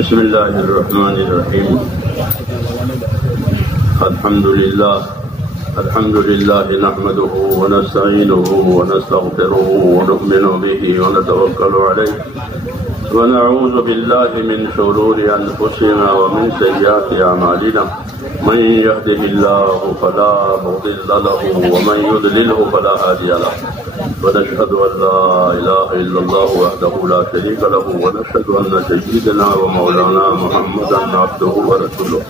बिस्मिल्लाहिर्रहमानिर्रहीम। अल्हम्दुलिल्लाह नहमदुहु व नस्तईनुहु व नस्तगफिरुहु व नु'मिनु बिही व नतवक्कलु अलैहि व नऊज़ु बिल्लाहि मिन शुरूरि अनफुसिना व मिन सय्यिआति अमालिना। मन यहदिहिल्लाहु फला मुदिल्ल लहु व मन युद्लिलहु फला हादिय लहु। व नशहदु अन ला इलाहा इल्लल्लाहु वहदहु ला शरीका लहु व नशहदु अन्न सय्यिदना व मौलाना मुहम्मदन अब्दुहु व रसूलुहु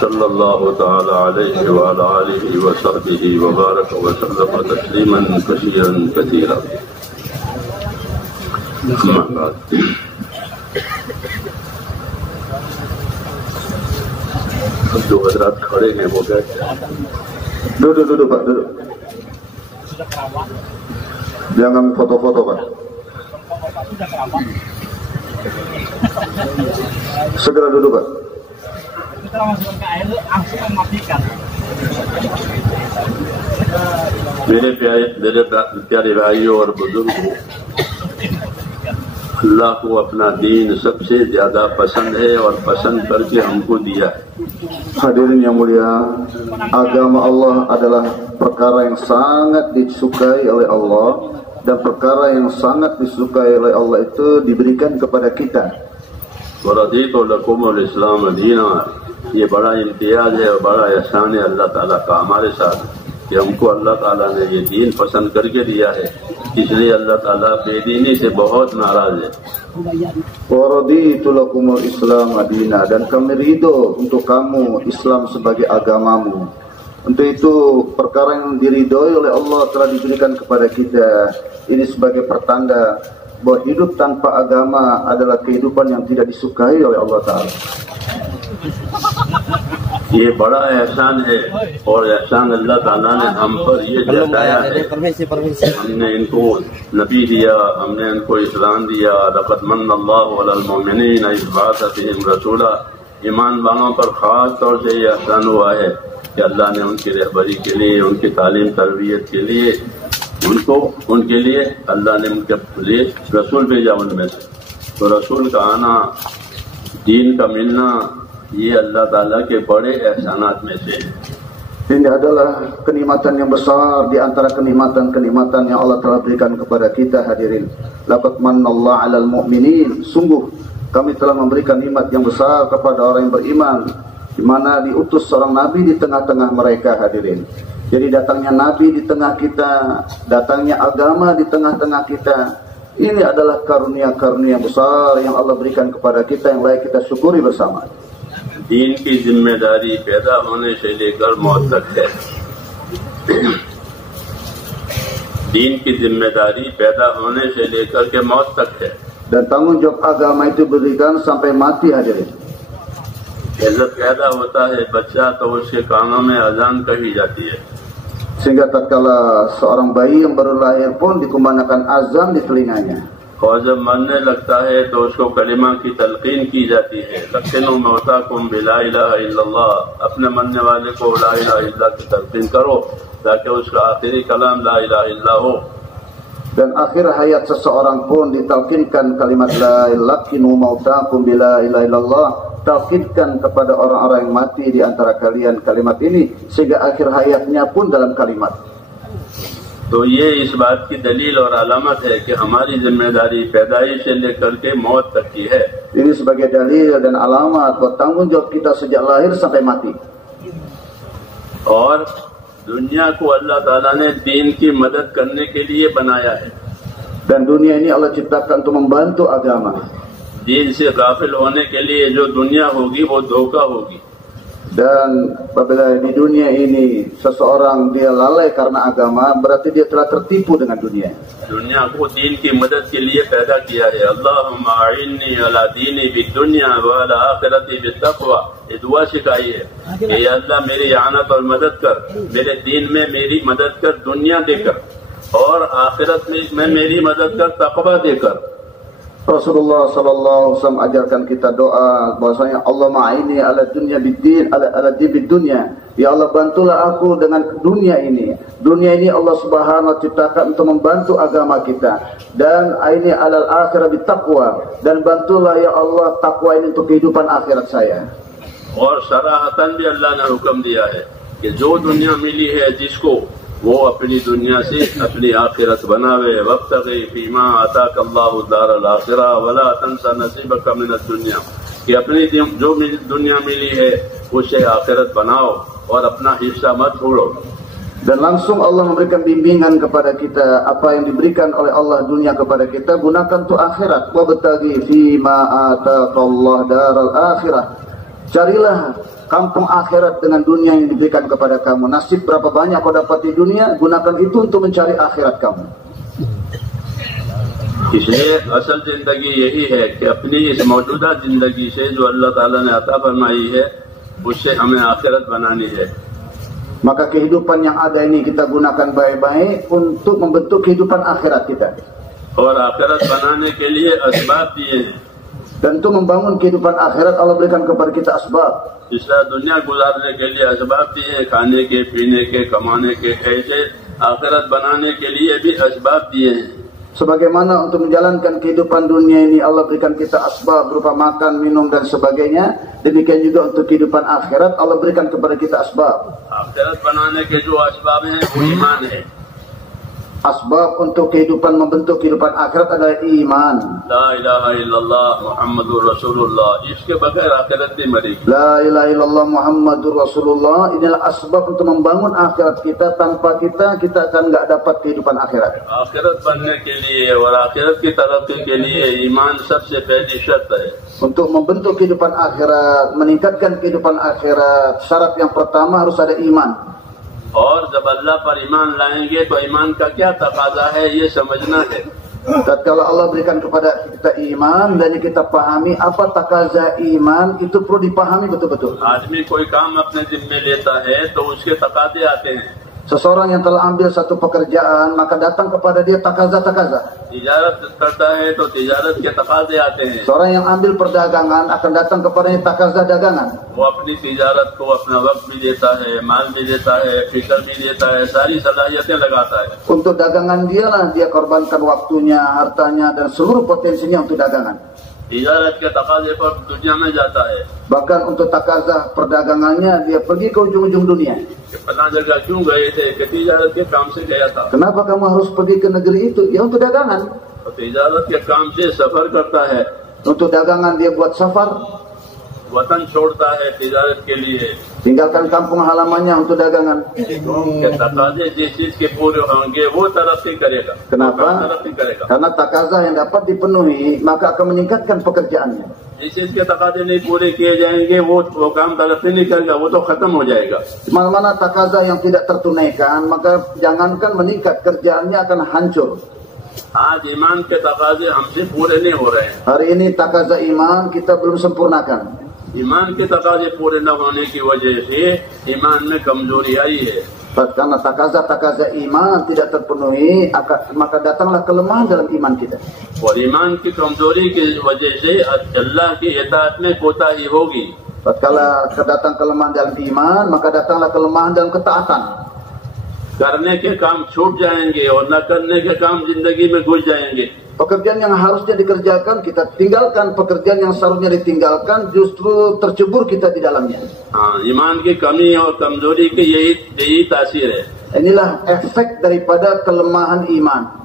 सल्लल्लाहु तआला अलैहि व अला आलिहि व सहबिहि व बारक व सल्लम तस्लीमन कसीरन कसीरा। अम्मा बाद। जो हजरात खड़े हैं वो बैठ जाए। Duduk Pak, duduk. Jangan foto-foto Pak. Segera duduk Pak. Kita masukkan ke air langsung mematikan. मेरे प्यारे भाइयों और बुजुर्गों, अल्लाह को अपना दीन सबसे ज्यादा पसंद है और पसंद करके हमको दिया है। Hadirin yang mulia, agama Allah adalah perkara yang sangat disukai oleh Allah, dan perkara yang sangat disukai oleh Allah itu diberikan kepada kita. वरदीतु लकुमुल इस्लाम दीना, ये बड़ा इम्तियाज है और बड़ा एहसान है अल्लाह ताला का हमारे साथ कि हमको अल्लाह ताला ने ये दीन पसंद करके दिया है। इसलिए अल्लाह ताला बेदीनी से बहुत नाराज है। Waraditu lakumul Islam madina, dan kami ridho untuk kamu Islam sebagai agamamu. Untuk itu perkara yang diridhoi oleh Allah telah diberikan kepada kita. Ini sebagai pertanda bahwa hidup tanpa agama adalah kehidupan yang tidak disukai oleh Allah Ta'ala. ये बड़ा एहसान है और एहसान अल्लाह ताला ने हम पर ये जताया है। हमने इनको नबी दिया, हमने इनको इस्लाम दिया। लक़द मन्नल्लाहु अलल मुमिनीना इज़ बअसा फ़ीहिम रसूला। ईमान वालों पर खास तौर से ये एहसान हुआ है कि अल्लाह ने उनकी रहबरी के लिए, उनकी तालीम तरबियत के लिए, उनके लिए अल्लाह ने उनके लिए रसूल भेजा उनमें से। तो रसूल का आना, दीन का मिलना, ये अल्लाह ताला के बड़े एहसानात में से है। Ini adalah kenikmatan yang besar di antara kenikmatan-kenikmatan yang Allah telah berikan kepada kita, hadirin. Laqad mannallahu 'alal mu'minin. Sungguh kami telah memberikan nikmat yang besar kepada orang yang beriman, di mana diutus seorang nabi di tengah-tengah mereka, hadirin. Jadi datangnya nabi di tengah kita, datangnya agama di tengah-tengah kita, ini adalah karunia-karunia besar yang Allah berikan kepada kita yang layak kita syukuri bersama. दीन की जिम्मेदारी पैदा होने से लेकर मौत तक है। दीन की जिम्मेदारी पैदा होने से लेकर के मौत तक है। Dan tanggung jawab agama itu diberikan sampai mati, hadirin. जब पैदा होता है बच्चा तो उसके कानों में अजान कही जाती है। Sehingga tatkala seorang bayi yang baru lahir pun dikumandangkan azan di telinganya. और जब मरने लगता है तो उसको कलिमा की तलकीन की जाती है। लक़िनु मौताकुम बिला इलाहा इल्लल्लाह, अपने मरने वाले को ला इलाहा इल्लल्लाह की तलकीन करो ताकि उसका आखिरी कलाम ला इलाहा इल्लल्लाह हो। Dan akhir hayat seseorang pun ditalkinkan kalimat la laqinu mautakum bila ilaha illallah. Talkinkan kepada orang-orang yang mati di antara kalian kalimat ini sehingga akhir hayatnya pun dalam kalimat. तो ये इस बात की दलील और अलामत है कि हमारी जिम्मेदारी पैदाइश से लेकर के मौत तक की है। Ini sebagai dalil dan alamat bahwa tanggung jawab kita sejak lahir sampai mati. और दुनिया को अल्लाह ताला ने दीन की मदद करने के लिए बनाया है। Dan dunia ini Allah ciptakan untuk membantu agama. दीन से गाफिल होने के लिए जो दुनिया होगी वो धोखा होगी। Dan apabila di dunia ini seseorang dia lalai karena agama, berarti dia telah tertipu dengan dunia. दुनिया को दीन की मदद के लिए पैदा किया है। अल्लाहुम्मा अइन्नी अला दीनी बिद्दुनिया व अला आखिरती बित्तक़वा, ये दुआ सिखाई है कि या अल्लाह मेरी आनत और मदद कर, मेरे दीन में मेरी मदद कर दुनिया देकर, और आखिरत में मेरी मदद कर तक़वा देकर। Rasulullah sallallahu alaihi wasallam ajarkan kita doa bahwasanya Allah ma'ini ala dunya biddin ala dibid dunya. Ya Allah, bantulah aku dengan dunia ini. Dunia ini Allah Subhanahu wa ciptakan untuk membantu agama kita. Dan ini alal akhirah bittaqwa, dan bantulah ya Allah takwa ini untuk kehidupan akhirat saya. और सराहतन भी अल्लाह ने हुक्म दिया है कि जो दुनिया मिली है जिसको, वो अपनी दुनिया से अपनी आखिरत बनावे। वब्तगी फीमा आताकल्लाहु दारल आखिरा वला तंसा नसीबका मिनद दुनिया, कि अपनी जो दुनिया मिली है उसे आखिरत बनाओ और अपना हिस्सा मत छोड़ो। Dan langsung Allah memberikan bimbingan kepada kita, apa yang diberikan oleh Allah dunia kepada kita gunakan untuk akhirat. Wabtagi fima ataqallahu daral akhirah, carilah kampung akhirat dengan dunia yang diberikan kepada kamu. Nasib berapa banyak kau dapat di dunia, gunakan itu untuk mencari akhirat kamu. इसलिए असल जिंदगी यही है कि अपनी इस मौजूदा जिंदगी से जो अल्लाह ताला ने अता फरमाई है उससे हमें आखिरत बनानी है। Maka kehidupan yang ada ini kita gunakan baik-baik untuk membentuk kehidupan akhirat kita. और आखिरत बनाने के लिए असबाब दिए हैं। Dan untuk membangun kehidupan akhirat Allah berikan kepada kita asbab. इसलिए दुनिया गुजारने के लिए असबाब दिए हैं, खाने के, पीने के, कमाने के। ऐसे आखिरत बनाने के लिए भी असबाब दिए हैं। Sebagaimana untuk menjalankan kehidupan dunia ini Allah berikan kita asbab berupa makan, minum dan sebagainya, demikian juga untuk kehidupan akhirat Allah berikan kepada kita asbab. आखिरत बनाने के जो असबाब हैं वो ईमान है। Asbab untuk kehidupan, membentuk kehidupan akhirat adalah iman. La ilaha illallah Muhammadur Rasulullah, इसके बगैर आखिरत नहीं मरेगी। La ilaha illallah Muhammadur Rasulullah, inilah asbab untuk membangun akhirat kita. Tanpa kita akan nggak dapat kehidupan akhirat. आखिरत बनने के लिए और आखिरत की तरक्की के लिए ईमान सबसे पहली शर्त है। Untuk membentuk kehidupan akhirat, meningkatkan kehidupan akhirat, syarat yang pertama harus ada iman. और जब अल्लाह पर ईमान लाएंगे तो ईमान का क्या तकाजा है ये समझना है। Tatkala Allah berikan kepada kita iman dan kita pahami apa takaza iman, itu perlu dipahami betul-betul. आदमी कोई काम अपने जिम्मे लेता है तो उसके तकाजे आते हैं। Seseorang yang telah ambil satu pekerjaan, maka datang kepada dia takaza-takaza. तिजारत करता है तो तिजारत के तकाजे आते हैं। Seorang yang ambil perdagangan akan datang kepadanya takaza dagangan. वो अपनी तिजारत को अपना वक्त भी देता है, माल भी देता है, फिक्र भी देता है, सारी सलाहियतें लगाता है। Untuk dagangan dialah dia korbankan waktunya, hartanya dan seluruh potensinya untuk dagangan. तिजारत के तकाजे पर दुनिया में जाता है। Bahkan untuk takazah perdagangannya dia pergi ke ujung-ujung dunia. कि फला जगह क्यों गए थे? कि तिजारत के काम से गया था। Kenapa kamu harus pergi ke negeri itu? Ya untuk dagangan. तो तिजारत के काम से सफर करता है, Untuk dagangan dia buat safar, वतन छोड़ता है तिजारत के लिए। tinggalkan kampung halamannya untuk dagangan. के तकाजे जिस चीज के पूरे होंगे वो तरक्की करेगा। Kenapa? तरक्की करेगा। Karena takazah yang dapat dipenuhi maka akan meningkatkan pekerjaannya. जिस चीज के तकाजे नहीं पूरे किए जाएंगे वो काम तरक्की नहीं करेगा, वो तो खत्म हो जाएगा। Mana-mana takazah yang tidak tertunaikan maka jangankan meningkat, kerjaannya akan hancur. आज ईमान के तकाजे हमसे पूरे नहीं हो रहे हैं। Hari ini takazah iman kita belum sempurnakan. ईमान के तकाजे पूरे न होने की वजह से ईमान में कमजोरी आई है। Karena takazah iman tidak terpenuhi, maka datanglah kelemahan dalam iman kita. और ईमान की कमजोरी की वजह से अल्लाह की इताअत में कोताही होगी। Tatkala datang kelemahan dalam iman, maka datanglah kelemahan dalam ketaatan. करने के काम छूट जाएंगे और न करने के काम जिंदगी में घुस जाएंगे। Pekerjaan yang harusnya dikerjakan kita tinggalkan, pekerjaan yang seharusnya ditinggalkan justru tercebur kita di dalamnya. हाँ, ईमान की कमी और कमजोरी की यही तासीर है। Inilah efek daripada kelemahan iman.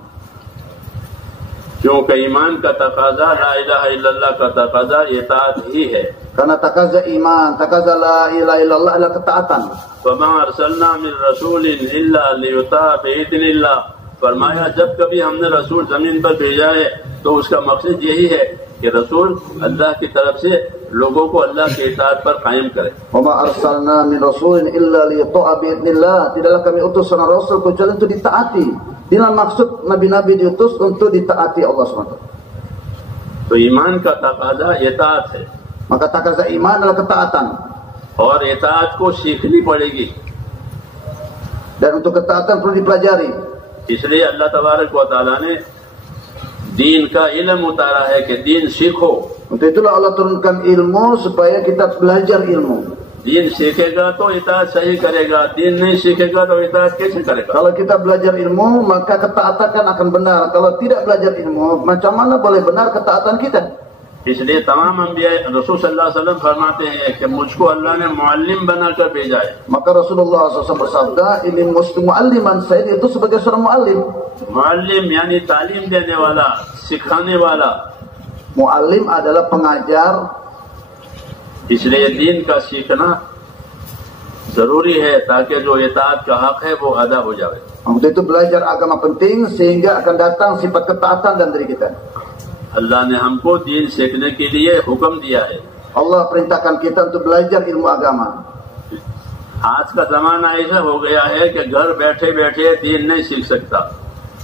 क्योंकि ईमान का तकाजा ला इलाहा इल्लल्लाह का तकाजा इताअत ही है। Karena takaza iman, takaza la ilaha illallah adalah ketaatan. वमा अरसलना मिन रसूलिन इल्ला लियुता बिइज़निल्लाह, फरमाया जब कभी हमने रसूल जमीन पर भेजा है तो उसका मकसद यही है कि रसूल अल्लाह की तरफ से लोगों को अल्लाह के इताअत पर कायम करे। Wama arsalna min rasulin illa liyuta'a bi'idznillah. Tidaklah kami utus seorang rasul kecuali untuk ditaati. Inilah maksud nabi-nabi diutus untuk ditaati Allah SWT. तो ईमान का तकाजा इताअत है Maka takaza iman adalah ketaatan. और इताअत को सीखनी पड़ेगी। Dan untuk ketaatan perlu dipelajari. इसलिए अल्लाह तबारक व तआला ने दीन का इल्म उतारा है कि दीन सीखो। Untuk itulah Allah turunkan ilmu supaya kita belajar ilmu. दीन सीखेगा तो इताअत सही करेगा, दीन नहीं सीखेगा तो इताअत कैसे करेगा? Kalau kita belajar ilmu, maka ketaatan akan benar. Kalau tidak belajar ilmu, macam mana boleh benar ketaatan kita? इसलिए तमाम अंबिया रसूल सल्लल्लाहु अलैहि वसल्लम फरमाते हैं कि मुझको अल्लाह ने मुअल्लिम बनाकर भेजा है। Maka Rasulullah SAW bersabda, ini musti mualliman, saya itu sebagai seorang muallim. Muallem यानी तालीम देने वाला, सिखाने वाला। Muallim adalah pengajar. इसलिए दीन का सीखना जरूरी है ताकि जो इताअत का हक है वो अदा हो जाए। Untuk itu belajar agama penting sehingga akan datang sifat ketaatan dalam diri kita. अल्लाह ने हमको दीन सीखने के लिए हुक्म दिया है। Allah perintahkan kita untuk belajar ilmu agama. आज का जमाना ऐसा हो गया है कि घर बैठे बैठे दीन नहीं सीख सकता।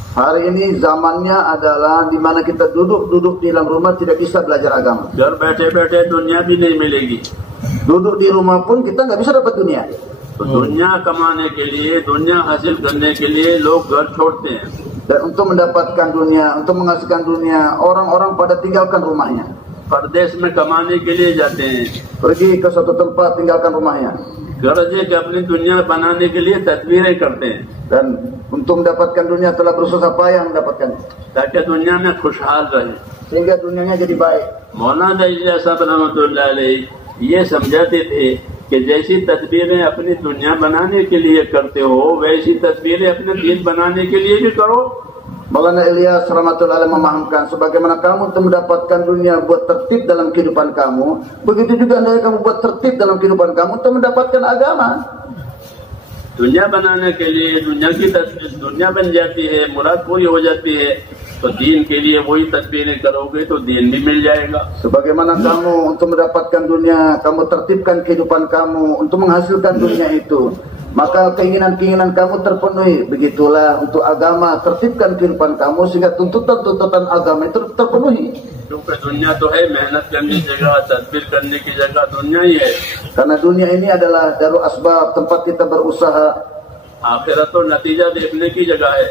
Hari ini zamannya adalah di mana kita duduk di dalam rumah tidak bisa belajar agama. घर बैठे बैठे दुनिया भी नहीं मिलेगी। Duduk di rumah pun kita nggak bisa dapat dunia. तो दुनिया कमाने के लिए, दुनिया हासिल करने के लिए लोग घर छोड़ते हैं। Dan untuk mendapatkan dunia, untuk menghasilkan dunia, orang-orang pada tinggalkan rumahnya. परदेश में कमाने के लिए जाते हैं। Pergi ke suatu tempat tinggalkan rumahnya. गरज है कि अपनी दुनिया बनाने के लिए तदबीरें करते हैं Dan untuk mendapatkan dunia telah bersusah payah mendapatkannya. ताकि दुनिया में खुशहाल रहे। Sehingga dunianya jadi baik. मौलाना इलियास साहब रहमतुल्लाह अलैह ये समझाते थे कि जैसी तदबीरें अपनी दुनिया बनाने के लिए करते हो वैसी तदबीरें अपने दीन बनाने के लिए भी करो। Maulana Ilyas rahmatullahi alaih memahamkan sebagaimana kamu untuk mendapatkan dunia buat tertib dalam kehidupan kamu, begitu juga hendaknya kamu buat tertib dalam kehidupan kamu untuk mendapatkan agama. दुनिया बनाने के लिए दुनिया बन जाती है, मुराद पूरी हो जाती है, तो दीन के लिए वही तदबीरें करोगे तो दीन भी मिल जाएगा। Sebagaimana kamu untuk mendapatkan dunia, kamu tertibkan kehidupan kamu untuk menghasilkan dunia itu, maka keinginan-keinginan kamu terpenuhi. Begitulah untuk agama, tertibkan kehidupan kamu sehingga tuntutan-tuntutan agama itu terpenuhi. क्योंकि दुनिया तो है मेहनत करने की जगह, तदबीर करने की जगह दुनिया ही है। Karena dunia ini adalah darul asbab, tempat kita berusaha. आखिरत तो नतीजा देखने की जगह है।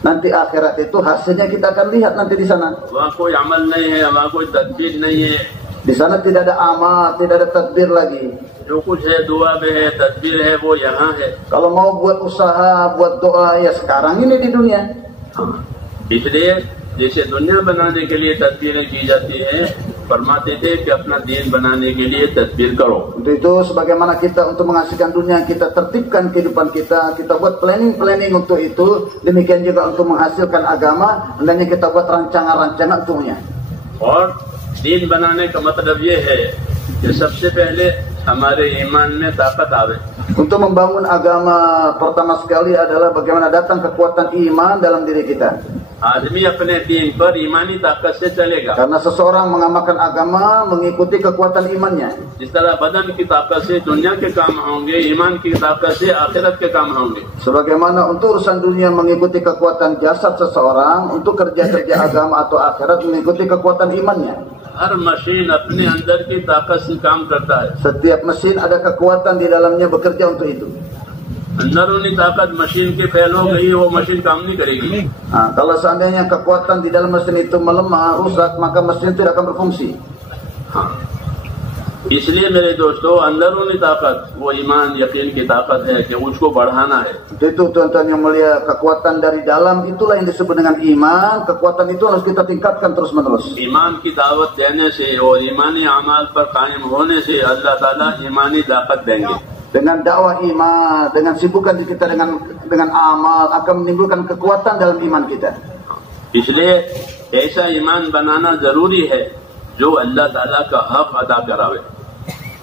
Nanti akhirat itu hasilnya kita akan lihat nanti di sana. वहाँ कोई अमल नहीं है, वहाँ कोई तदबीर नहीं है। Di sana tidak ada amal, tidak ada tadbir lagi. जो कुछ है दुआ में है, तदबीर है, वो यहाँ है। Kalau mau buat usaha, buat doa, ya sekarang ini di dunia. इसलिए जैसे दुनिया बनाने के लिए तदबीरें की जाती हैं, फरमाते थे कि अपना दीन बनाने के लिए तदबीर करो। Untuk itu sebagaimana kita untuk menghasilkan dunia, kita tertibkan kehidupan kita buat planning untuk itu, demikian juga untuk menghasilkan agama, hendaknya kita buat rancangan-rancangan untuknya. और दीन बनाने का मतलब ये है कि सबसे पहले हमारे ईमान में ताकत आवे। Untuk membangun agama pertama sekali adalah bagaimana datang kekuatan iman dalam diri kita. आदमी अपने दीन पर ईमानी ताकत से चलेगा। Karena seseorang mengamalkan agama mengikuti kekuatan imannya. जिस तरह बदन की ताकत से दुनिया के काम होंगे, ईमान की ताकत से आखिरत के काम होंगे। Sebagaimana untuk urusan dunia mengikuti kekuatan jasad seseorang, untuk kerja-kerja agama atau akhirat mengikuti kekuatan imannya. हर मशीन अपने अंदर की ताकत से काम करता है। Setiap mesin ada kekuatan di dalamnya bekerja untuk itu. अंदरूनी ताकत मशीन की फेल हो गई, वो मशीन काम नहीं करेगी। Nah, kalau seandainya kekuatan di dalam mesin itu melemah, rusak, maka mesin itu tidak akan berfungsi. हाँ, इसलिए मेरे दोस्तों अंदरूनी ताकत वो ईमान यकीन की ताकत है कि उसको बढ़ाना है। Itu tuan-tuan yang mulia, kekuatan dari dalam itulah yang disebut dengan iman. Kekuatan itu harus kita tingkatkan terus-menerus. ईमान की दावत देने से और ईमानी अमाल पर कायम होने से अल्लाह ताला ईमानी ताकत देंगे। Dengan dakwah iman, dengan sibukan kita dengan amal akan menimbulkan kekuatan dalam iman kita. इसलिए ऐसा ईमान बनाना जरूरी है जो अल्लाह ताला का हक अदा करावे।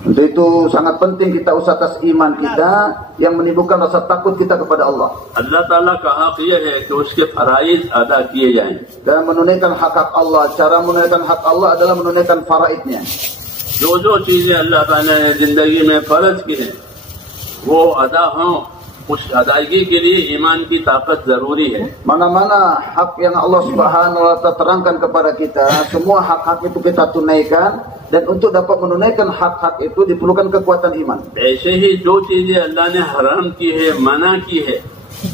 Untuk itu sangat penting kita usaha atas iman kita yang menimbulkan rasa takut kita kepada Allah. अल्लाह ताला का हक ये है कि उसके फराइज अदा किए जाएं। Dan menunaikan hak Allah, cara menunaikan hak Allah adalah menunaikan faraidnya. जो चीजें अल्लाह ताला ने जिंदगी में फर्ज की हैं वो अदा हों, उस अदायगी के लिए ईमान की ताकत जरूरी है। Mana-mana hak yang Allah Subhanahu wa Ta'ala terangkan kepada kita, semua hak-hak itu kita tunaikan, dan untuk dapat menunaikan hak-hak itu diperlukan kekuatan iman. ऐसे ही जो चीजें अल्लाह ने हराम की है, मना की है,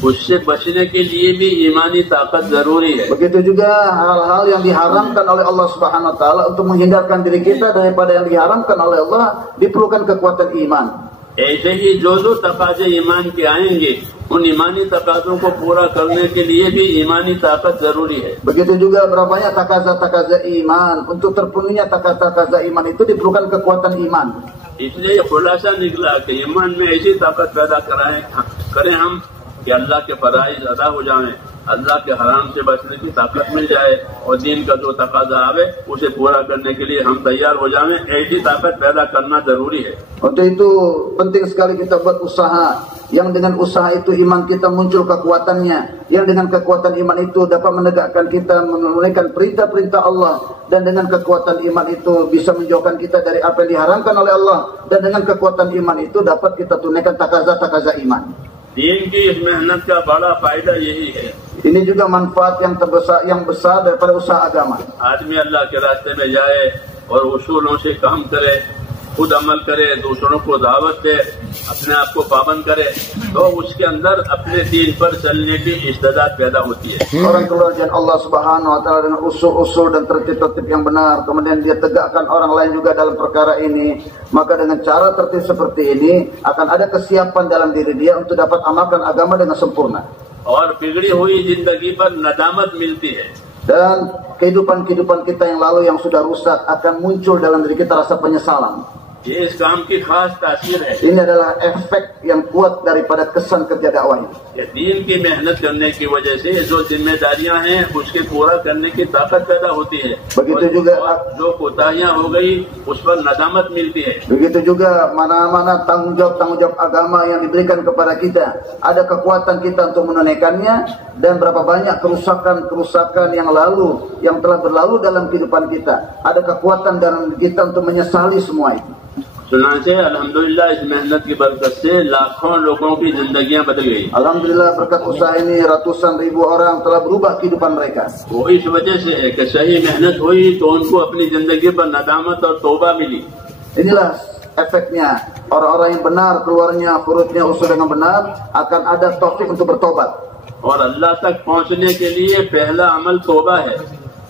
उससे बचने के लिए भी ईमानी ताकत जरूरी है। Begitu juga hal-hal yang diharamkan oleh Allah Subhanahu wa taala, untuk menghindarkan diri kita daripada yang diharamkan oleh Allah diperlukan kekuatan iman. ऐसे ही जो तकाजे ईमान के आएंगे उन ईमानी तकाजों को पूरा करने के लिए भी ईमानी ताकत जरूरी है। Begitu juga berapa banyak takaza-takaza iman, untuk terpenuhinya takaza iman itu diperlukan kekuatan iman. इसलिए खुलासा निकला कि ईमान में ऐसी ताकत पैदा करें हम कि अल्लाह के फराइज अदा हो जाएं, अल्लाह के हराम से बचने की ताकत मिल जाए और दीन का जो तकाजा आवे उसे पूरा करने के लिए हम तैयार हो जाएं। ऐसी ताकत पैदा करना जरूरी है। Untuk itu penting sekali kita buat usaha, yang dengan usaha itu iman kita muncul kekuatannya, yang dengan kekuatan iman itu dapat menegakkan kita menunaikan perintah-perintah Allah, dan dengan kekuatan iman itu bisa menjauhkan kita dari apa yang diharamkan oleh Allah, dan dengan kekuatan iman itu dapat kita tunaikan takaza iman. दीन की इस मेहनत का बड़ा फायदा यही है। Ini juga manfaat yang besar daripada usaha agama. आदमी अल्लाह के रास्ते में जाए और उसूलों से काम करे, खुद अमल करे, दूसरों को दावत दे, अपने आप को पाबंद करे, तो उसके अंदर अपने दीन पर चलने की इस्तेदाद पैदा होती है। Orang keluar jalan Allah Subhanahu wa taala dengan usul-usul dan tertib-tertib yang benar, kemudian dia tegakkan orang lain juga dalam perkara ini, maka dengan cara tertib seperti ini akan ada kesiapan dalam diri dia untuk dapat amalkan agama dengan sempurna. और बिगड़ी हुई जिंदगी पर नदामत मिलती है। Dan kehidupan kita yang lalu yang sudah rusak akan muncul dalam diri kita rasa penyesalan. ये इस काम की खास तासीर है। Ini adalah efek yang kuat daripada kesan kerja dakwah ini. ये दीन की मेहनत करने की वजह से जो जिम्मेदारियां हैं उसके पूरा करने की ताकत पैदा होती है। Begitu juga जो कोताहियां हो गई उस पर नदामत मिलती है। Begitu juga mana-mana tanggung jawab agama yang diberikan kepada kita, ada kekuatan kita untuk menunaikannya, dan berapa banyak kerusakan yang lalu yang telah berlalu dalam kehidupan kita, ada kekuatan dalam kita untuk menyesali semua itu. सुनाचे अल्हम्दुलिल्लाह इस मेहनत की बरकत से लाखों लोगों की जिंदगियां बदल गई। Alhamdulillah berkat usaha ini ratusan ribu orang telah berubah kehidupan mereka. वो इस वजह से है कि सही मेहनत हुई तो उनको अपनी जिंदगी पर नदामत और तौबा मिली। Inilah efeknya, orang-orang yang benar keluarnya hurufnya usul dengan benar akan ada taufik untuk bertobat. और अल्लाह तक पहुंचने के लिए पहला अमल तौबा है।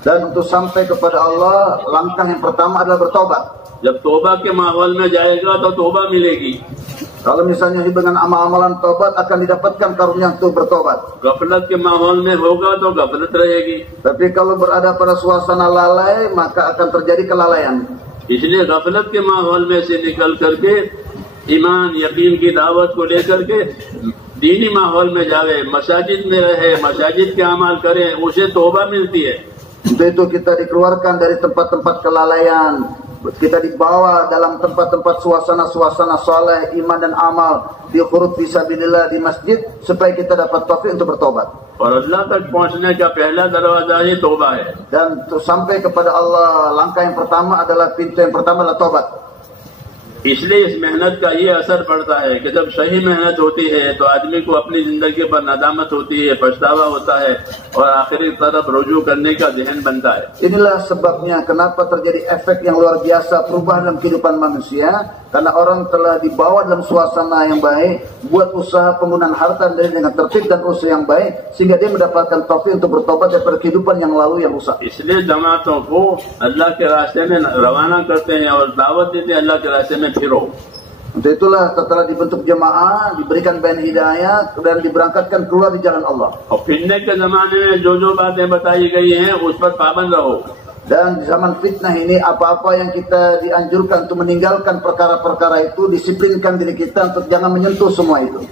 Dan untuk sampai kepada Allah, langkah yang pertama adalah bertobat. जब तौबा के माहौल में जाएगा तो तौबा मिलेगी। Kalau misalnya dengan amal-amalan tobat akan didapatkan karunia untuk bertobat. गफलत के माहौल में होगा तो गफलत रहेगी। Tapi kalau berada pada suasana lalai maka akan terjadi kelalaian. इसलिए गफलत के माहौल में से निकल करके ईमान यकीन की दावत को लेकर के दीनी माहौल में जावे, मसाजिद में रहे, मसाजिद के अमाल करे, उसे तौबा मिलती है। Untuk itu kita dikeluarkan dari tempat-tempat kelalaian, kita dibawa dalam tempat-tempat suasana-suasana saleh, iman dan amal, di khuruf fisabilillah di masjid, supaya kita dapat taufik untuk bertobat. और अल्लाह तक पहुंचने का पहला दरवाजा ही तौबा है। Dan untuk sampai kepada Allah, langkah yang pertama adalah pintu yang pertama adalah tobat. इसलिए इस मेहनत का ये असर पड़ता है कि जब सही मेहनत होती है तो आदमी को अपनी जिंदगी पर नदामत होती है, पछतावा होता है और आखिरी तरफ रुजू करने का ज़हन बनता है। Inilah sebabnya kenapa terjadi efek yang luar biasa perubahan dalam kehidupan manusia, karena orang telah dibawa dalam suasana yang baik, buat usaha penggunaan harta dengan tertib dan usaha yang baik, sehingga dia mendapatkan taufik untuk bertobat daripada kehidupan yang lalu yang rusak. इसलिए जमातों को अल्लाह के रास्ते में रवाना करते हैं और दावत देते हैं अल्लाह के रास्ते में फिरो। Untuk itulah setelah dibentuk jemaah, diberikan bayan hidayah dan diberangkatkan keluar di jalan Allah. और फिरने के जमाने में जो बातें बताई गई हैं उस पर पाबंद रहो। Dan di zaman fitnah ini, apa-apa yang kita dianjurkan untuk meninggalkan perkara-perkara itu, disiplinkan diri kita untuk jangan menyentuh semua itu.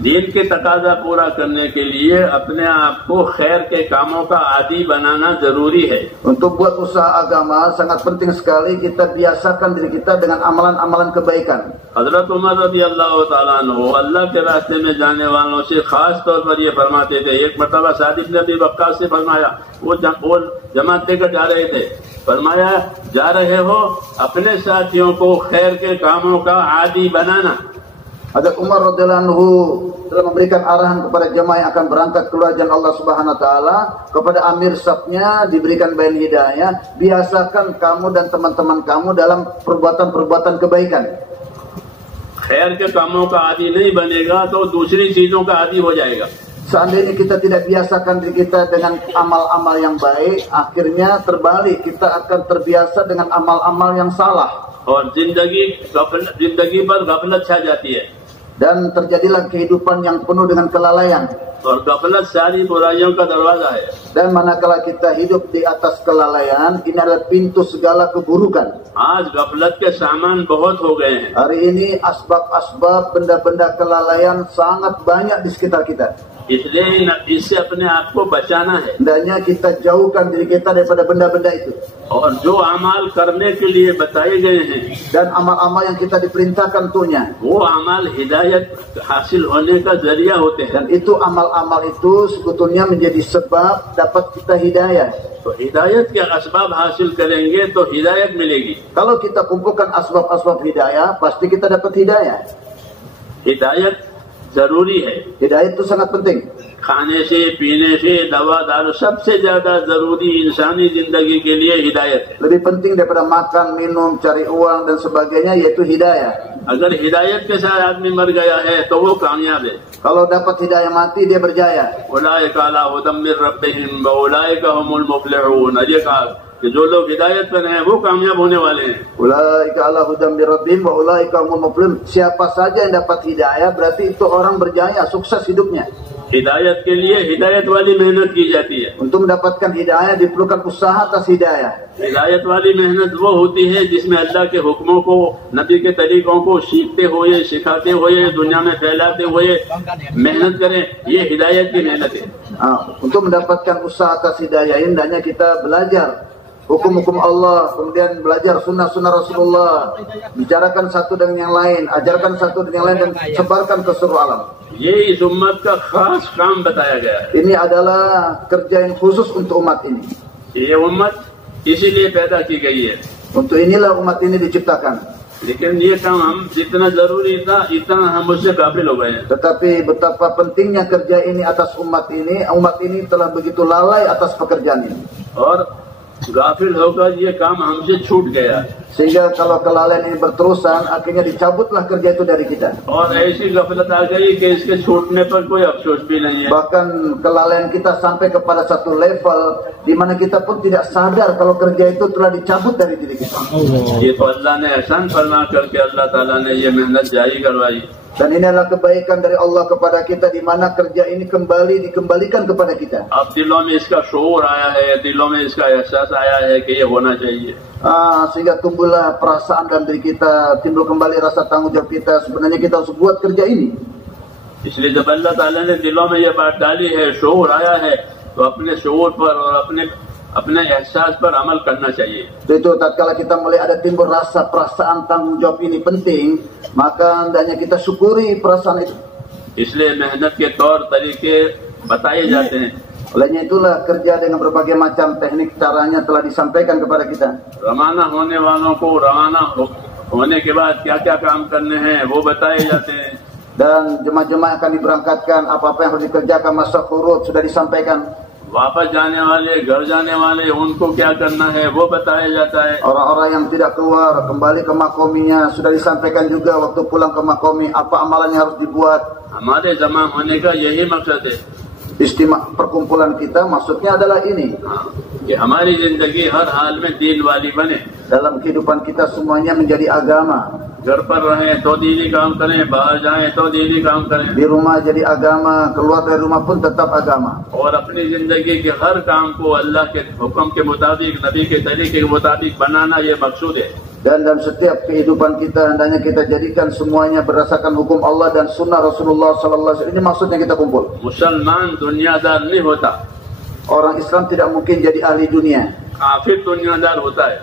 दीन के तकाजा पूरा करने के लिए अपने आप को खैर के कामों का आदी बनाना जरूरी है। Untuk buat usaha agama sangat penting sekali kita biasakan diri kita dengan amalan-amalan kebaikan. हजरत उमर रज़ी अल्लाह तआला अन्हु अल्लाह के रास्ते में जाने वालों से खास तौर पर ये फरमाते थे। एक मरतबा साद इब्न अबी वक्कास से फरमाया, वो जमात लेकर जा रहे थे, फरमाया जा रहे हो अपने साथियों को खैर के कामों का आदी बनाना। Hadrat Umar radhiyallahu anhu telah memberikan arahan kepada jemaah yang akan berangkat keluar jalan Allah Subhanahu wa taala, kepada amir safnya diberikan bayan hidayah, biasakan kamu dan teman-teman kamu dalam perbuatan-perbuatan kebaikan. खैर के कामों का आदी नहीं बनेगा तो दूसरी चीजों का आदी हो जाएगा। Seandainya kita tidak biasakan diri kita dengan amal-amal yang baik, akhirnya terbalik, kita akan terbiasa dengan amal-amal yang salah. और जिंदगी पर गफलत छा जाती है। Dan terjadilah kehidupan yang penuh dengan kelalaian. और गफलत सारी बुराइयों का दरवाजा है। Dan manakala kita hidup di atas kelalaian, ini adalah pintu segala keburukan. आज गफलत के सामान बहुत हो गए हैं। Hari ini asbab-asbab benda-benda kelalaian sangat banyak di sekitar kita. इसलिए इससे अपने आप को बचाना है। Hendaknya kita jauhkan diri kita daripada benda-benda itu. और जो अमाल करने के लिए बताए गए हैं, Dan amal-amal yang kita diperintahkan untuknya, वो अमाल हिदायत हासिल होने का जरिया होते हैं। dan itu amal-amal itu sebetulnya menjadi sebab dapat kita hidayah. तो हिदायत के असबाब हासिल करेंगे तो हिदायत मिलेगी। Kalau kita kumpulkan asbab-asbab hidayah, pasti kita dapat hidayah. हिदायत जरूरी है। Hidayah itu sangat penting. खाने से, पीने से, दवा दारू, सबसे ज्यादा जरूरी इंसानी जिंदगी के लिए हिदायत है। Lebih penting daripada makan, minum, cari uang dan sebagainya, yaitu hidayah. अगर हिदायत के साथ आदमी मर गया है तो वो कामयाब है। Kalau dapat hidayah mati, dia berjaya. उलाइका अला हुदम मिर रब्बिहिम व उलाइका हुमुल मुफ्लिहून। ये कहा कि जो लोग हिदायत पर हैं वो कामयाब होने वाले हैं। Ulaika ala hudam min rabbihim wa ulaika humul muflihun. Siapa saja yang dapat hidayah berarti itu orang berjaya, sukses hidupnya. हिदायत के लिए हिदायत वाली मेहनत की जाती है। Untuk mendapatkan hidayah diperlukan usaha atas hidayah. हिदायत वाली मेहनत वो होती है जिसमें अल्लाह के हुक्मों को, नबी के तरीकों को सीखते हुए, सिखाते हुए, दुनिया में फैलाते हुए मेहनत करें। ये हिदायत की मेहनत है। Untuk mendapatkan usaha atas hidayah ini hendaknya kita belajar hukum-hukum Allah, kemudian belajar sunnah-sunnah Rasulullah, bicarakan satu dengan yang lain, ajarkan satu dengan yang lain, dan sebarkan ke seluruh alam. ये इस उम्मत का खास काम बताया गया है। Ini adalah kerja yang khusus untuk umat ini. ये उम्मत इसीलिए पैदा की गई है। Untuk inilah umat ini diciptakan. लेकिन ये काम हम जितना जरूरी था इतना हम उससे काबिल हो गए हैं। Tetapi betapa pentingnya kerja ini atas umat ini telah begitu lalai atas pekerjaan ini. और गाफिल होकर ये काम हमसे छूट गया। Sehingga kalau kelalaian ini berterusan, akhirnya dicabutlah kerja itu dari kita. और ऐसी गफलत आ गई कि इसके छूटने पर कोई अफसोस भी नहीं है। Bahkan kelalaian kita sampai kepada satu level di mana kita pun tidak sadar kalau kerja itu telah dicabut dari diri kita. ये तो अल्लाह ने एहसान फरमा करके अल्लाह ताला ने ये मेहनत जारी करवाई। Dan ini adalah kebaikan dari Allah kepada kita, di mana kerja ini dikembalikan kepada kita. अब दिलों में इसका शऊर आया है, दिलों में इसका एहसास आया है कि ये होना चाहिए। Sehingga tumbuhlah perasaan dalam diri kita, timbul kembali rasa tanggung jawab kita. Sebenarnya kita harus buat kerja ini. इसलिए जब अल्लाह ताला ने दिलों में ये बात डाली है, शऊर आया है, तो अपने शऊर पर और अपने एहसास पर अमल करना चाहिए। Itu tatkala kita mulai ada timbul rasa perasaan tanggung jawab ini penting, maka hendaknya kita syukuri perasaan itu. इसलिए मेहनत के तौर तरीके बताए जाते हैं। Olehnya itulah kerja dengan berbagai macam teknik caranya telah disampaikan kepada kita. रवाना होने वालों को रवाना होने के बाद क्या क्या काम करने हैं वो बताए जाते हैं। Dan jemaah-jemaah akan diberangkatkan, apa-apa yang harus dikerjakan masa khurud sudah disampaikan. वापस जाने वाले, घर जाने वाले, उनको क्या करना है वो बताया जाता है। Orang-orang yang tidak keluar kembali ke makominya sudah disampaikan juga waktu pulang ke makomi apa amalan yang harus dibuat. हमारे जमा होने का यही मकसद है Istimewa perkumpulan kita maksudnya adalah ini. कि हमारी जिंदगी हर हाल में दीन वाली बने। Dalam kehidupan kita semuanya menjadi agama. घर पर रहें तो दीनी काम करें, बाहर जाएं तो दीनी काम करें। Di rumah jadi agama, keluar dari rumah pun tetap agama. और अपनी जिंदगी के हर काम को अल्लाह के हुक्म के मुताबिक, नबी के तरीके के मुताबिक बनाना ये मकसूद है। Dan dalam setiap kehidupan kita hendaknya kita jadikan semuanya berdasarkan hukum Allah dan sunnah Rasulullah SAW. Ini maksudnya kita kumpul. मुसलमान दुनियादार नहीं होता, Orang Islam tidak mungkin jadi ahli dunia. काफिर दुनियादार होता है।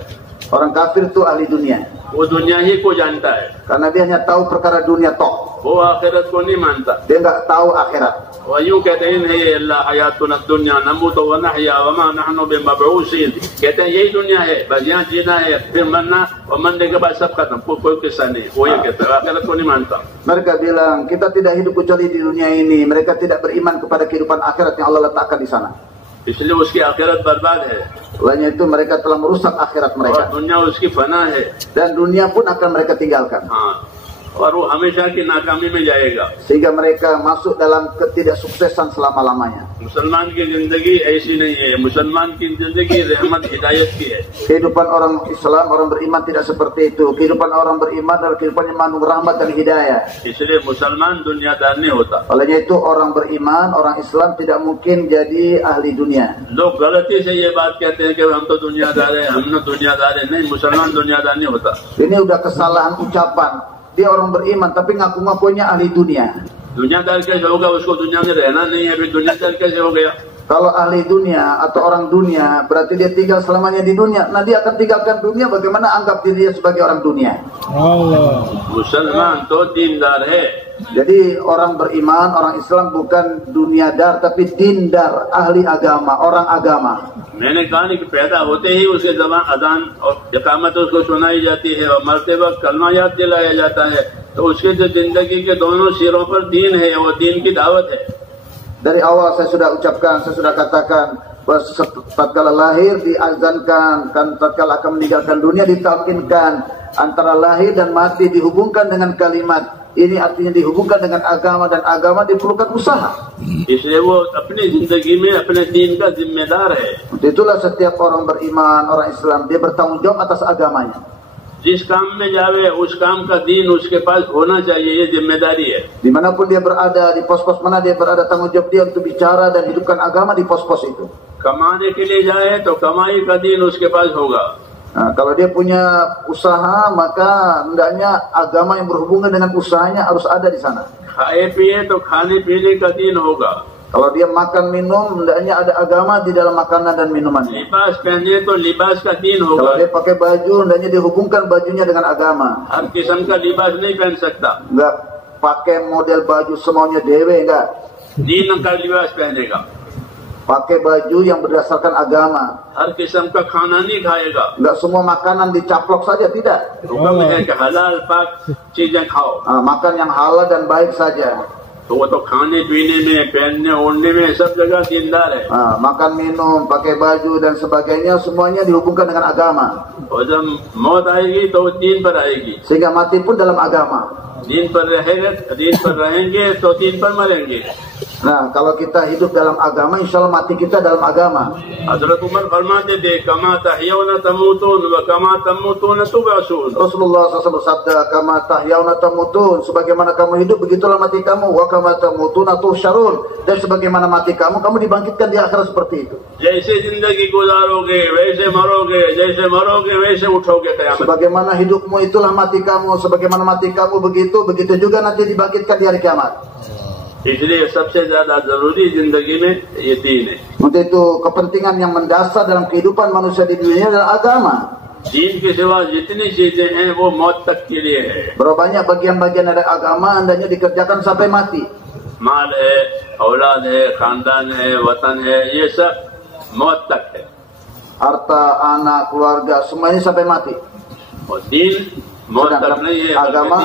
Orang kafir itu ahli dunia. वो दुनिया ही को जानता है, Karena dia hanya tahu perkara dunia tok. वो आखिरत को नहीं मानता। Dia nggak tahu akhirat. और यूं कहते हैं नहीं अल्लाह हयातुन दुनिया नमूत व नहया व मा नहनु बिमबऊसिन। कहते हैं यही दुनिया है, बस यहाँ जीना है, फिर मरना और मरने के बाद सब खत्म, कोई किस्सा नहीं। वो ये कहता है, आखिरत को नहीं मानता। Mereka bilang kita tidak hidup kecuali di dunia ini. Mereka tidak beriman kepada kehidupan akhirat yang Allah letakkan di sana. इसलिए उसकी आखिरत बर्बाद है Olehnya itu mereka telah merusak akhirat और mereka. दुनिया उसकी फना है। Dan dunia pun akan mereka tinggalkan. हाँ, और वो हमेशा की नाकामी में जाएगा। sehingga mereka masuk dalam ketidaksuksesan selama-lamanya. मुसलमान की जिंदगी ऐसी नहीं है, मुसलमान की जिंदगी रहमत हिदायत की है। Kehidupan orang Islam, orang beriman tidak seperti itu. Kehidupan orang beriman adalah kehidupan yang mengandung rahmat dan hidayah. इसलिए मुसलमान दुनियादार नहीं होता। Olehnya itu orang beriman, orang Islam tidak mungkin jadi ahli dunia. लोग गलती से ये बात कहते हैं कि हम तो दुनियादार है, हम तो दुनियादार है। नहीं, मुसलमान दुनियादार नहीं होता। Ini udah kesalahan ucapan. Dia orang beriman tapi ngaku-ngakunya ahli dunia. दुनियादार कैसे होगा? उसको दुनिया में रहना नहीं है, फिर दुनियादार कैसे हो गया? Kalau ahli dunia atau orang dunia berarti dia tinggal selamanya di dunia. Nah, dia akan tinggalkan dunia, bagaimana anggap diri dia sebagai orang dunia? मुसलमान तो दीनदार है। Jadi orang beriman, orang Islam bukan duniadar tapi dindar, ahli agama, orang agama. मैंने कहा कि पैदा होते ही उसके ज़बान अजान और इकामत उसको सुनाई जाती है और मरते वक्त कलमा याद दिलाया जाता है, तो उसके जो जिंदगी के दोनों सिरों पर दीन है, वो दीन की दावत है। Dari awal saya sudah ucapkan, saya sudah katakan bahwa tatkala lahir diazankan, kan tatkala akan meninggalkan dunia ditalkinkan, antara lahir dan mati dihubungkan dengan kalimat. Ini artinya dihubungkan dengan agama, dan agama diperlukan usaha. इसलिए वो अपनी जिंदगी में अपने दीन का जिम्मेदार है। Itulah setiap orang beriman, orang Islam, dia bertanggung jawab atas agamanya. जिस काम में जावे उस काम का दीन उसके पास होना चाहिए, ये जिम्मेदारी है। Dimanapun dia berada, di pos-pos mana dia berada, tanggung jawab dia untuk bicara dan hidupkan agama di pos-pos itu. कमाने के लिए जाए तो कमाई का दीन उसके पास होगा। Nah, kalau dia punya usaha, maka hendaknya agama yang berhubungan dengan usahanya harus ada di sana. खाए पिए तो खाने पीने का दीन होगा। Kalau dia makan minum, hendaknya ada agama di dalam makanan dan minumannya. लिबास पहने तो लिबास का दीन Kalau होगा। dia pakai baju, hendaknya dihubungkan bajunya dengan agama. हर किस्म का लिबास नहीं पहन सकता, Enggak pakai model baju semaunya dewe, enggak. दीन का लिबास पहनेगा। Pakai baju yang berdasarkan agama. हर किस्म का खाना नहीं खाएगा। Enggak semua makanan dicaplok saja, tidak. हुक्म है कि हलाल पाक चीजें खाओ। Makan yang halal dan baik saja. तो वो तो खाने पीने में, पहनने ओढ़ने में सब जगह दीनदार है। Makan minum, pakai baju dan sebagainya, semuanya dihubungkan dengan agama. और जब मौत आएगी तो वो दीन पर आएगी। Sehingga mati pun dalam agama. दीन पर रहेंगे तो दीन पर मरेंगे। Nah, kalau kita hidup dalam agama, insya Allah mati kita dalam agama. हजरत उमर फरमाते थे, कमा तहयौना तमूतून व कमा तमूतून तुबअसून। Rasulullah SAW bersabda, kama tahyauna tamutun, sebagaimana kamu hidup begitulah mati kamu, wa kama tamutuna tuhsyarun, dan sebagaimana mati kamu dibangkitkan di akhirat seperti itu. जैसे जिंदगी गुजारोगे वैसे मरोगे, जैसे मरोगे वैसे उठोगे क़यामत। Sebagaimana hidupmu itulah mati kamu, sebagaimana mati kamu begitu juga nanti dibangkitkan di hari kiamat. इसलिए सबसे ज्यादा जरूरी जिंदगी में ये दीन है। Untuk itu kepentingan yang mendasar dalam kehidupan manusia di dunia adalah agama. दीन के सिवा जितनी चीजें हैं वो मौत तक के लिए है। Berapa banyak bagian-bagian dari agama hendaknya dikerjakan sampai mati. माल है, औलाद है, खानदान है, वतन है, ये सब मौत तक है। Harta, anak, keluarga, semuanya sampai mati. और दीन मौत तक नहीं है, agama,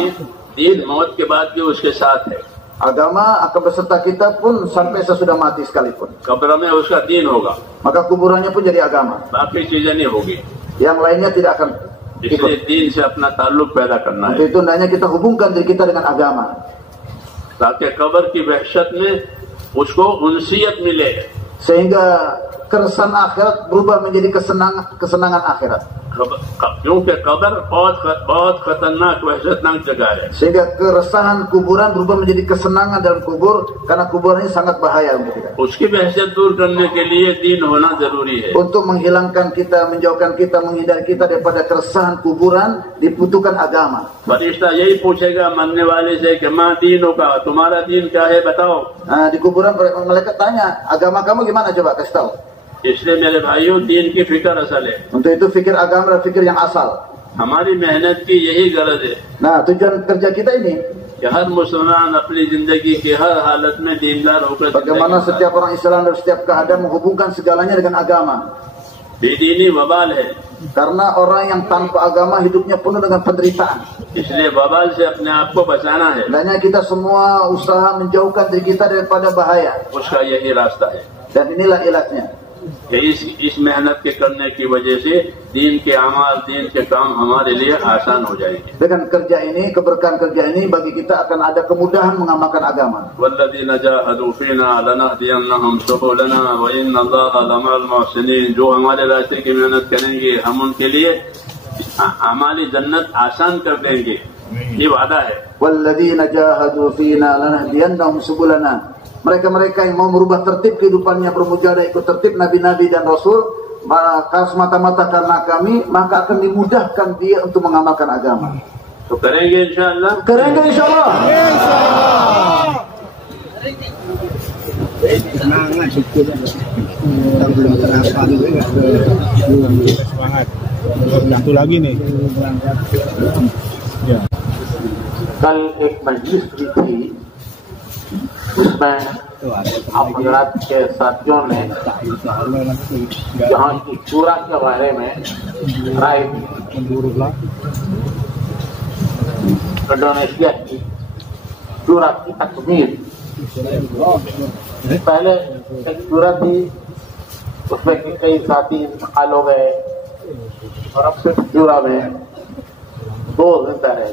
दीन मौत के बाद भी उसके साथ है। Agama akan beserta kita pun sampai sesudah mati sekalipun. कब्र में उसका दीन होगा, Maka kuburannya pun jadi agama. बाकी चीजें नहीं होगी। Yang lainnya tidak akan इसलिए ikut. दीन से अपना ताल्लुक पैदा करना है, Untuk itu hendaknya kita hubungkan diri kita dengan agama. ताकि कब्र की वहशत में उसको उनसियत मिले। Sehingga keresahan akhirat berubah menjadi kesenangan akhirat. क्योंकि कब्र बहुत खतरनाक वहशतनाक जगह है। Sehingga keresahan kuburan berubah menjadi kesenangan dalam kubur, karena kuburan ini sangat bahaya untuk kita. उसकी वहशत दूर करने के लिए दीन होना जरूरी है। Untuk menghilangkan kita, menjauhkan kita, menghindari kita daripada keresahan kuburan, dibutuhkan agama. फरिश्ता यही पूछेगा मरने वाले से कि माँ दीनों का, तुम्हारा दीन क्या है बताओ। Di kuburan malaikat tanya, agama kamu gimana, coba kasih tahu. इसलिए मेरे भाइयों दीन की फिक्र असल है। Untuk itu fikir agama adalah fikir yang asal. हमारी मेहनत की यही गरज है Nah, tujuan kerja kita ini, कि हर मुसलमान अपनी जिंदगी की हर हालत में दीनदार होकर bagaimana setiap orang Islam dalam setiap keadaan menghubungkan segalanya dengan agama. बेदीनी वबाल है, Karena orang yang tanpa agama hidupnya penuh dengan penderitaan. इसलिए वबाल से अपने आप को बचाना है। Hendaknya kita semua usaha menjauhkan diri kita daripada bahaya. उसका यही रास्ता है। Dan inilah ilatnya. कि इस मेहनत के करने की वजह से दीन के अमाल, दीन के काम हमारे लिए आसान हो जाएंगे। Dengan kerja ini, keberkahan kerja ini bagi kita akan ada kemudahan mengamalkan agama. वल्लज़ीना जाहदू फ़ीना लनहदियन्नहुम सुबुलना व इन्नल्लाहा लमअल मुहसिनीन। जो हमारे रास्ते की मेहनत करेंगे हम उनके लिए हमारी जन्नत आसान कर देंगे, ये वादा है। Walladzina jahadu fina lanahdiyannahum subulana. Mereka-mereka yang mau merubah tertib kehidupannya, bermujahadah ikut tertib nabi-nabi dan rasul, maka semata-mata karena kami, maka akan dimudahkan dia untuk mengamalkan agama. तो करेंगे इंशाअल्लाह, Keren kan insyaallah? Semangat syukur. Kita belum terasa juga semangat. Satu lagi nih. Ya. कल एक मजलिस की थी, उसमें आप हजरात के साथियों ने जहाँ की शूरा के बारे में राय दी। इंडोनेशिया की शूरा की तकमीर, पहले एक शूरा थी, उसमें कई साथी इंतकाल हो गए और अब सिर्फ शूरा में 2 जिंदा रहे,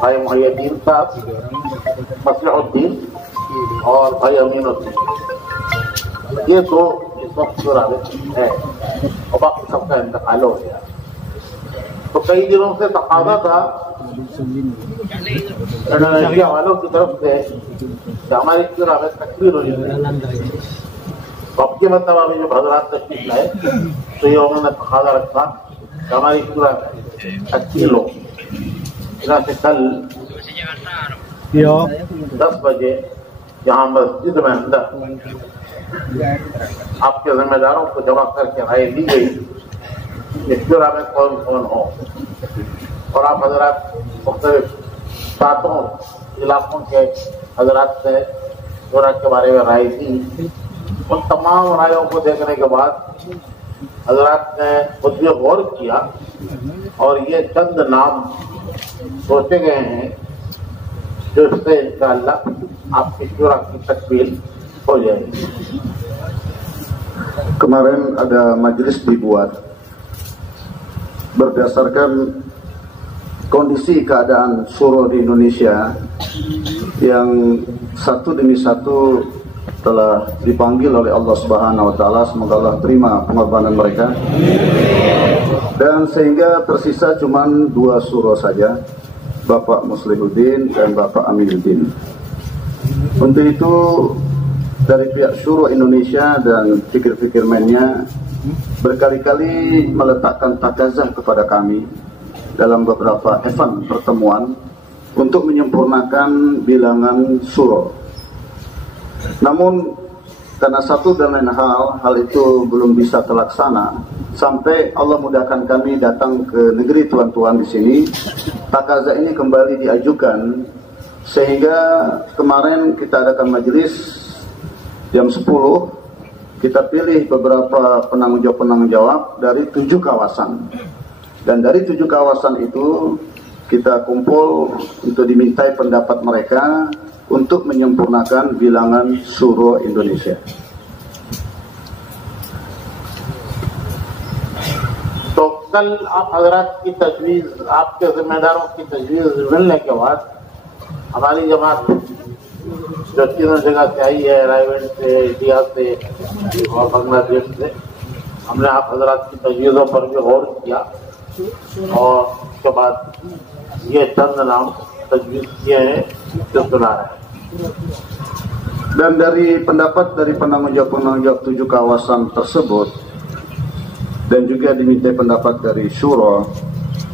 भाई मुहय्यद्दीन साहब, मसलहुद्दीन और भाई अमीनुद्दीन। ये 2 इस वक्त शूरा में है और बाकी सबका इंतकाल हो गया। तो कई दिनों से तकाजा था इंडोनेशिया वालों की तरफ से कि हमारी शूरा में तकरीर हुई है। तो अब के मतलब अभी जब हजरात तशरीफ लाए तो ये उन्होंने तकाजा रखा कि हमारी शूरा में 80 लोग से कल 10 बजे यहाँ मस्जिद में अंदर आपके जिम्मेदारों को जमा करके राय दी गई कि शूरा में कौन कौन हो, और आप हजरात मुख्तलिफ सातों इलाकों के हजरात से शूरा के बारे में राय दी। उन तमाम रायों को देखने के बाद हजरात ने खुद भी गौर किया और ये चंद नाम सोचे गए हैं जो इससे इंशाअल्लाह आपकी शूरा की तकमील हो जाएगी। Kemarin ada majelis dibuat berdasarkan kondisi keadaan syuro di Indonesia yang satu demi satu telah dipanggil oleh Allah Subhanahu wa taala. Semoga Allah terima pengorbanan mereka. Dan sehingga tersisa cuma 2 syuro saja, Bapak Muslihuddin dan Bapak Aminuddin. Untuk itu dari pihak Syuro Indonesia dan fikir-fikir mennya berkali-kali meletakkan takazah kepada kami dalam beberapa event pertemuan untuk menyempurnakan bilangan syuro. Namun karena satu dan lain hal itu belum bisa terlaksana sampai Allah mudahkan kami datang ke negeri tuan-tuan di sini. Takazah ini kembali diajukan sehingga kemarin kita adakan majelis jam 10. Kita pilih beberapa penanggung jawab dari 7 kawasan, dan dari 7 kawasan itu kita kumpul untuk dimintai pendapat mereka untuk menyempurnakan bilangan syuro Indonesia. तो कल आप हजरात की तजवीज़, आपके जिम्मेदारों की तजवीज़ मिलने के बाद हमारी जमात जो 3 जगह से आई है, रायगढ़ से, इंडिया से और बांग्लादेश से, हमने आप हजरात की तजवीज़ों पर भी गौर किया और उसके बाद ये चंद नाम तजवीज़ किए हैं जो सुना रहे हैं। Dan dari pendapat dari penanggung jawab 7 kawasan tersebut dan juga dimintai pendapat dari syuro,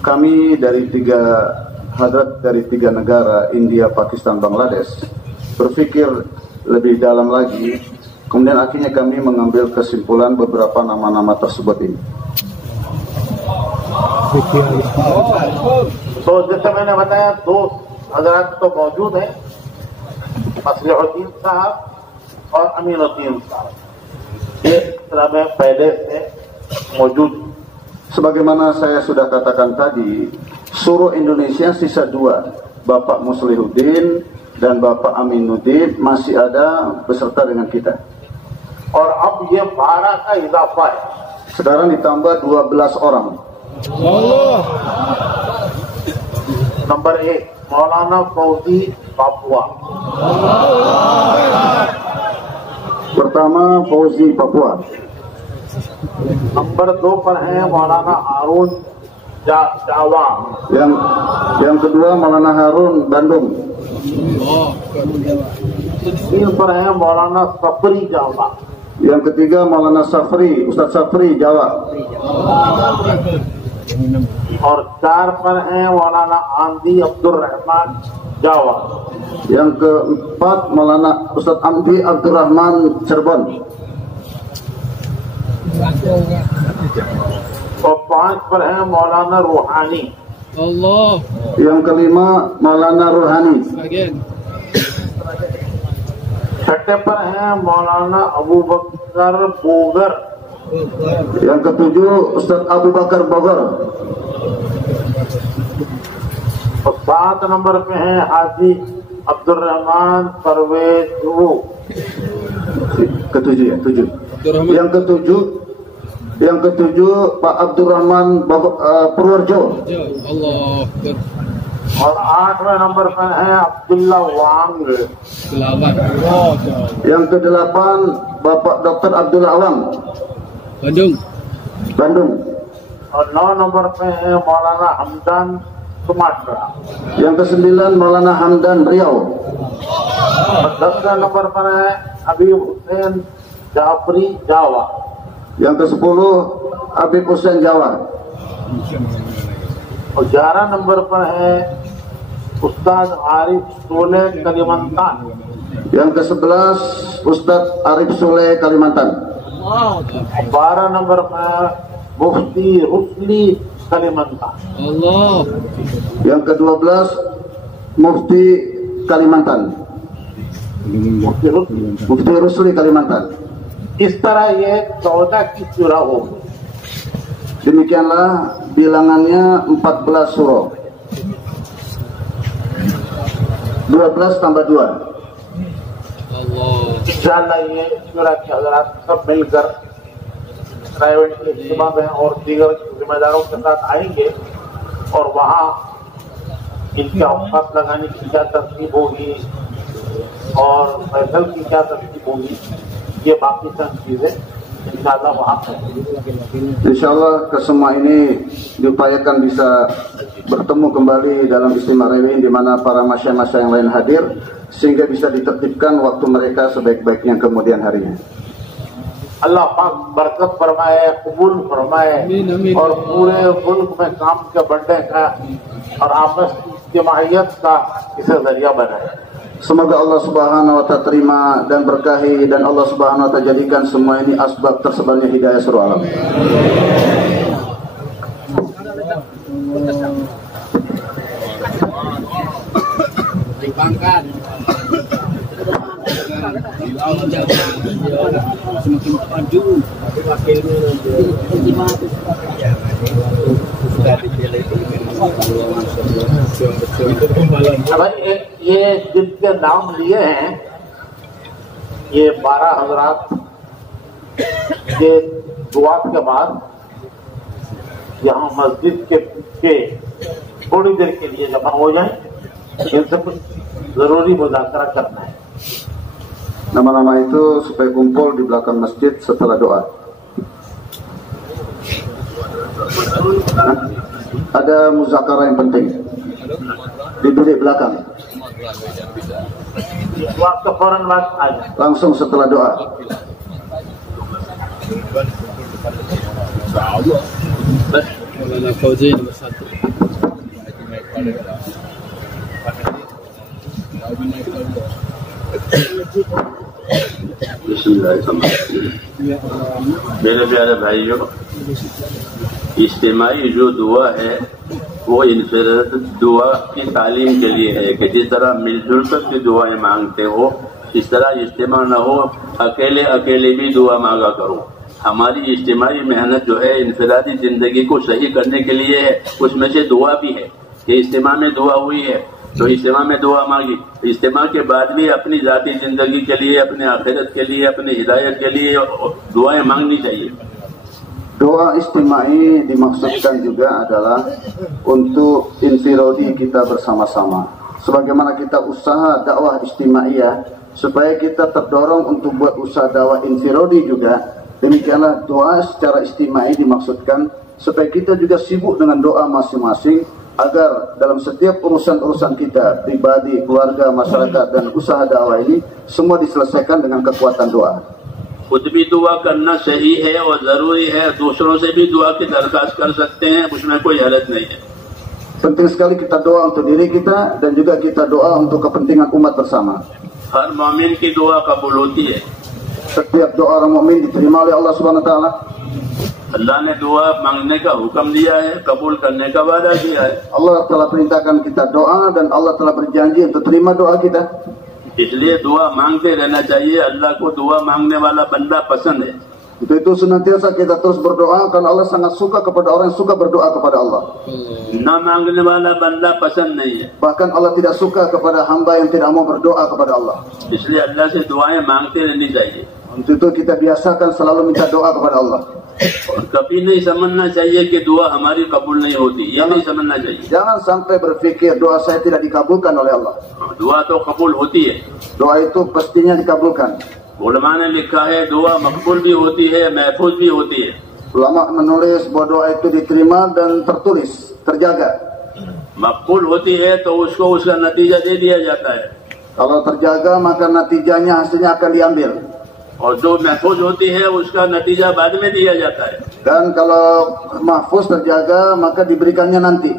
kami dari 3 hadrat dari 3 negara, India, Pakistan, Bangladesh, berpikir lebih dalam lagi, kemudian akhirnya kami mengambil kesimpulan beberapa nama-nama tersebut ini. तो जैसे मैंने बताया 2 हजरात तो मौजूद हैं, मसलहुद्दीन साहब और अमीनुद्दीन साहब, ये तरह में पहले से मौजूद। Sebagaimana saya sudah katakan tadi, Syuro Indonesia sisa 2, Bapak Muslihuddin dan Bapak Aminuddin masih ada beserta dengan kita. और अब ये 12 का इजाफा है। Sekarang ditambah 12 orang. नंबर 1 मौलाना फौजी Papua, Pertama Fauzi Papua. Number 2 पर है मौलाना हारून जावा, Yang kedua Maulana Harun Bandung. 3 पर है मौलाना सफरी जावा, Yang ketiga Maulana Safri, Ustaz Safri Jawa. और 4 पर है मौलाना आंदी अब्दुल रहमान जावा, Yang keempat Maulana Ustaz Amdi Abdul Rahman Cirebon. और 5 पर है मौलाना रूहानी, Yang kelima Maulana Ruhani. 6 पर है मौलाना अबू बकर Bogar, Yang ketujuh Ustaz Abu Bakar Bogor. और 7 नंबर पे है हाजी अब्दुल रहमान परवेज रू, Ketujuh ya, tujuh. Yang ketujuh Pak Abdul Rahman Purworejo. और 8वें नंबर पर है अब्दुल्ला वांग, Yang kedelapan Bapak Dr. Abdullah Awang Bandung. और 9 नंबर पे है मौलाना Hamdan Sumatra, Yang kesembilan Maulana Hamdan Riau. और 10वें नंबर पर है हबीब हुसैन जाफरी जावा, Yang ke-10 Habib Hussein Jawa. और 11 नंबर पर है उस्ताद आरिफ सोले कलिमंतान, Yang ke-11 Ustadz Arif Soleh Kalimantan. 12 नंबर पर मुफ्ती रुसली कलिमंतान, Yang ke-12 Mufti Kalimantan, मुफ्ती रुसली। Mufti Rusli Kalimantan. इस तरह ये 14 की surah होगी। Demikianlah bilangannya 14 surah. 12 tambah 2. इंशाअल्लाह ये सूरह के हज़रात सब मिलकर प्राइवेट के इज्तिमा में और दीगर जिम्मेदारों के साथ आएंगे और वहाँ इनके औकात लगाने की क्या तरतीब होगी और फैसल की क्या तरतीब होगी, ये बाकी सब चीजें इंशाअल्लाह वहाँ Insyaallah kesemua ini diupayakan bisa bertemu kembali dalam istimewa Rewin di mana para masyayikh yang lain hadir sehingga bisa ditertibkan waktu mereka sebaik-baiknya kemudian harinya. अल्लाह पाक बरकत फरमाए, कबूल फरमाए और पूरे मुल्क में काम के बढ़ने का और आपस की इज्तिमाइयत का इसे जरिया बनाए। Semoga Allah Subhanahu wa ta'ala terima dan berkahi dan Allah Subhanahu wa ta'ala jadikan semua ini asbab tersebarnya hidayah seluruh alam. ये जिनके नाम लिए हैं ये 12 हज़रात के दुआ के बाद यहाँ मस्जिद के थोड़ी देर के लिए जमा हो जाए, इनसे कुछ जरूरी मुज़ाकरा करना है। Nama-nama itu supaya kumpul di belakang masjid setelah doa. Ada muzakarah yang penting di bilik belakang. Waktu fauran बाद आ जाए। Langsung setelah doa. मेरे प्यारे भाइयों, इज्तिमाई जो दुआ है वो इनफिराद दुआ की तालीम के लिए है कि जिस तरह मिलजुल कर की दुआएं मांगते हो इस तरह इज्तिमा न हो अकेले अकेले भी दुआ मांगा करो। हमारी इज्तिमाई मेहनत जो है इनफिरादी जिंदगी को सही करने के लिए है, उसमें से दुआ भी है कि इज्तिमा में दुआ हुई है तो इज्तिमा में दुआ मांगी, इज्तिमा के बाद भी अपनी जाती जिंदगी के लिए, अपने आखिरत के लिए, अपनी हिदायत के लिए दुआएं मांगनी चाहिए। Doa istimai dimaksudkan juga adalah untuk infirodi kita bersama-sama. Sebagaimana kita usaha dakwah istimaiyah supaya kita terdorong untuk buat usaha dakwah infirodi juga, demikianlah doa secara istimai dimaksudkan supaya kita juga sibuk dengan doa masing-masing agar dalam setiap urusan-urusan kita pribadi, keluarga, masyarakat dan usaha dakwah ini semua diselesaikan dengan kekuatan doa. खुद भी दुआ करना सही है और जरूरी है, दूसरों से भी दुआ की दरखास्त कर सकते हैं, उसमें कोई हरज नहीं है। Penting sekali kita doa untuk diri kita dan juga kita doa untuk kepentingan umat bersama. हर मोमिन की दुआ कबूल होती है। Setiap doa orang mukmin diterima oleh Allah Subhanahu wa taala. अल्लाह ने दुआ मांगने का हुक्म दिया है, कबूल करने का वादा किया है। Allah telah perintahkan kita doa dan Allah telah berjanji untuk terima doa kita. इसलिए दुआ मांगते रहना चाहिए। अल्लाह को दुआ मांगने वाला बंदा पसंद है। Itu senantiasa kita terus berdoa karena Allah sangat suka kepada orang yang suka berdoa kepada Allah. ना मांगने वाला बंदा पसंद नहीं है। Bahkan Allah tidak suka kepada hamba yang tidak mau berdoa kepada Allah. इसलिए अल्लाह से दुआएं मांगते रहनी चाहिए। Untuk itu kita biasakan selalu minta doa kepada Allah. और कभी नहीं समझना चाहिए कि दुआ हमारी कबूल नहीं होती, ये नहीं समझना चाहिए। Jangan sampai berpikir doa saya tidak dikabulkan oleh Allah. दुआ तो कबूल होती है। Doa itu pastinya dikabulkan. उलमा ने लिखा है दुआ मकबूल भी होती है, महफूज भी होती है। Ulama menulis bahwa doa itu diterima dan tertulis, terjaga. मकबूल होती है तो उसको उसका नतीजा दे दिया जाता है, Kalau terjaga maka natijanya hasilnya akan diambil. और जो महफूज होती है उसका नतीजा बाद में दिया जाता है। Dan kalau mahfuz terjaga maka diberikannya nanti.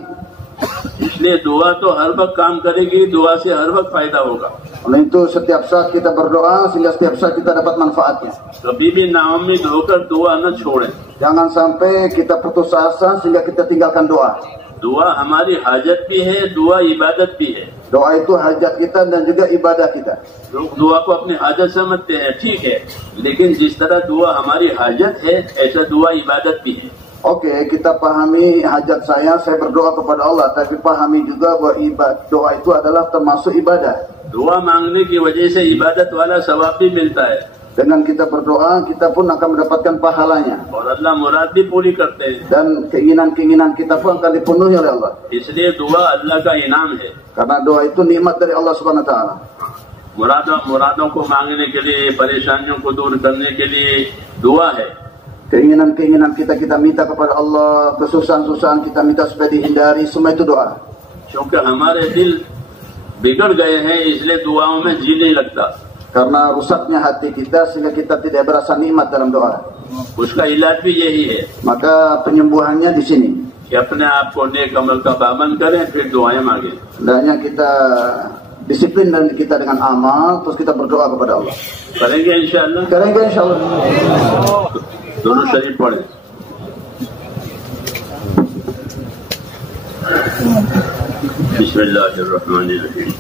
इसलिए दुआ तो हर वक्त काम करेगी, दुआ से हर वक्त फायदा होगा। Oleh itu setiap saat kita berdoa sehingga setiap saat kita dapat manfaatnya. कभी भी नाउम्मीद होकर दुआ न छोड़ें। Jangan sampai kita putus asa sehingga kita tinggalkan doa. दुआ हमारी हाजत भी है, दुआ इबादत भी है। Doa itu hajat kita dan juga ibadah kita. लोग दुआ को अपनी हाजत समझते हैं, ठीक है, लेकिन जिस तरह दुआ हमारी हाजत है ऐसा दुआ इबादत भी है। Oke, kita pahami hajat saya berdoa kepada Allah, tapi pahami juga bahwa doa itu adalah termasuk ibadah. दुआ मांगने की वजह से इबादत वाला सवाब भी मिलता है, Dengan kita berdoa, kita pun akan mendapatkan pahalanya. और अल्लाह मुराद भी पूरी करते हैं। Dan keinginan-keinginan kita pun akan dipenuhi oleh Allah. इसलिए दुआ अल्लाह का इनाम है। Karena doa itu nikmat dari Allah Subhanahu wa taala. मुरादों को मांगने के लिए, परेशानियों को दूर करने के लिए दुआ है। Keinginan-keinginan kita minta kepada Allah, kesusahan-susahan kita minta supaya dihindari, semua itu doa. क्योंकि हमारे दिल बिगड़ गए हैं, इसलिए दुआओं में जी नहीं लगता। Karena rusaknya hati kita sehingga kita tidak berasa nikmat dalam doa. उसका इलाज भी यही है Maka penyembuhannya di sini. कि अपने आप को नेक अमल का पाबंद करें, फिर दुआएं मांगे। Hendaknya kita disiplin dan kita dengan amal, terus kita berdoa kepada Allah. करेंगे इंशाअल्लाह। Keren insyaallah. दोनों शरीफ पढ़े। बिस्मिल्लाहिर्रहमानिर्रहीम।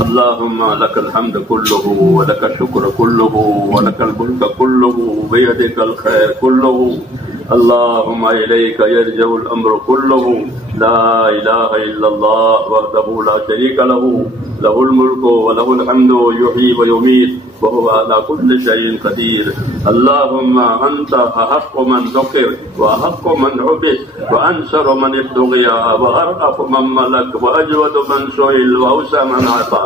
अल्लाहुम्मा लकल हम्द कुल्लुहु व लकल शुक्र कुल्लुहु व लकल मुल्क कुल्लुहु बियदिकल खैर कुल्लुहु। अल्लाहुम्मा इलैका यरजउल अम्रु कुल्लुहु ला इलाहा इल्लल्लाह वहदहु ला शरीका लहु लहुल मुल्कु व लहुल हम्दु युहयी व युमीत व हुवा अला कुल्लि शैइन क़दीर। अल्लाहुम्मा अंता अहक्कु मन ज़ुकिर व अहक्कु मन उबिद व अंसरु मन इब्तुगिया व अरअफ़ु मन मलक व अजवदु मन सुइल व औसा मन अता।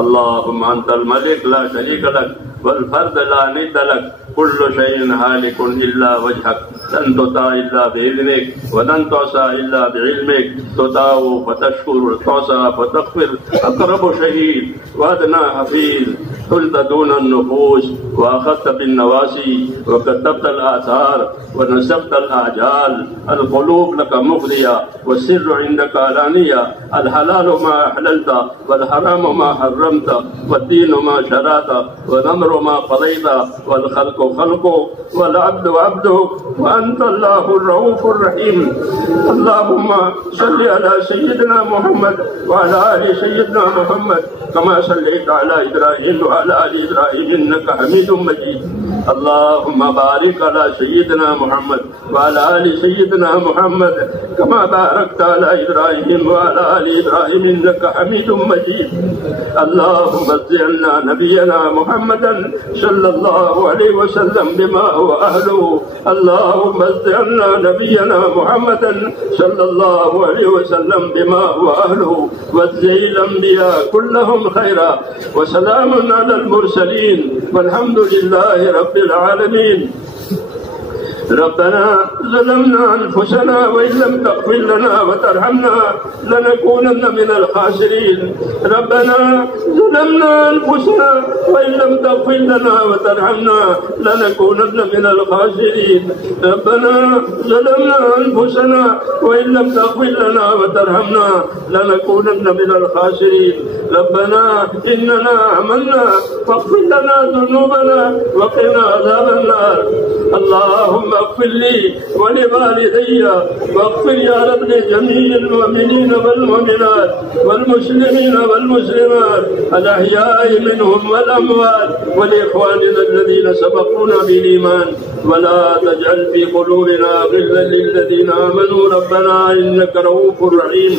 अल्लाहुम्मा अंतल मलिक ला शरीका लक वल फर्द ला निद्द लक कुल्लु शैइन हालिकुन इल्ला वजहक लन तुता इल्ला बिइज़निक व लन तुसा इल्ला बिइल्मिक तुदाउ फतशकुर तुसा फतग़फिर अक़रबु शहीद व अदना हफ़ीज़ हुल्त दून अन्नुफूस व अख़ज़त बिन्नवासी व कतबत अलआसार व नसबत अलआजाल अलक़ुलूब लक मुफ़दिया व सिर्रु इंदक अलानिया अलहलालु मा अहललता वल हरामु मा हर्रमता वद्दीनु मा शरअता वल अम्रु मा क़ज़यता वल खल्क़ु खल्क़ुक वल अब्दु अब्दुक व अंता अल्लाहुर रऊफ़ुर रहीम। अल्लाहुम्मा सल्लि अला सय्यिदिना मुहम्मद व अला आलि सय्यिदिना मुहम्मद कमा सल्लैता अला इब्राहीम व وعلى آل إبراهيم إنك حميد مجيد. اللهم بارك على سيدنا محمد وعلى آل سيدنا محمد كما باركت على إبراهيم وعلى آل إبراهيم إنك حميد مجيد. اللهم زدنا نبينا محمدا صلى الله عليه وسلم بما هو أهله. اللهم زدنا نبينا محمدا صلى الله عليه وسلم بما هو أهله، وزي الأنبياء كلهم خيرا، وسلام على المرسلين والحمد لله رب العالمين. ربنا ظلمنا أنفسنا وإن لم تغفر لنا وترحمنا لنكونن من الخاسرين. ربنا ظلمنا أنفسنا وإن لم تغفر لنا وترحمنا لنكونن من الخاسرين. ربنا ظلمنا أنفسنا وإن لم تغفر لنا وترحمنا لنكونن من الخاسرين. ربنا إننا آمنا فاغفر لنا ذنوبنا وقنا عذاب النار. اللهم اغفر لي ولوالدي واغفر يا رب لجميع المؤمنين والمؤمنات والمسلمين والمسلمات الأحياء منهم والأموات، ولإخواننا الذين سبقونا بالإيمان، ولا تجعل في قلوبنا غلا للذين آمنوا ربنا إنك رؤوف رحيم.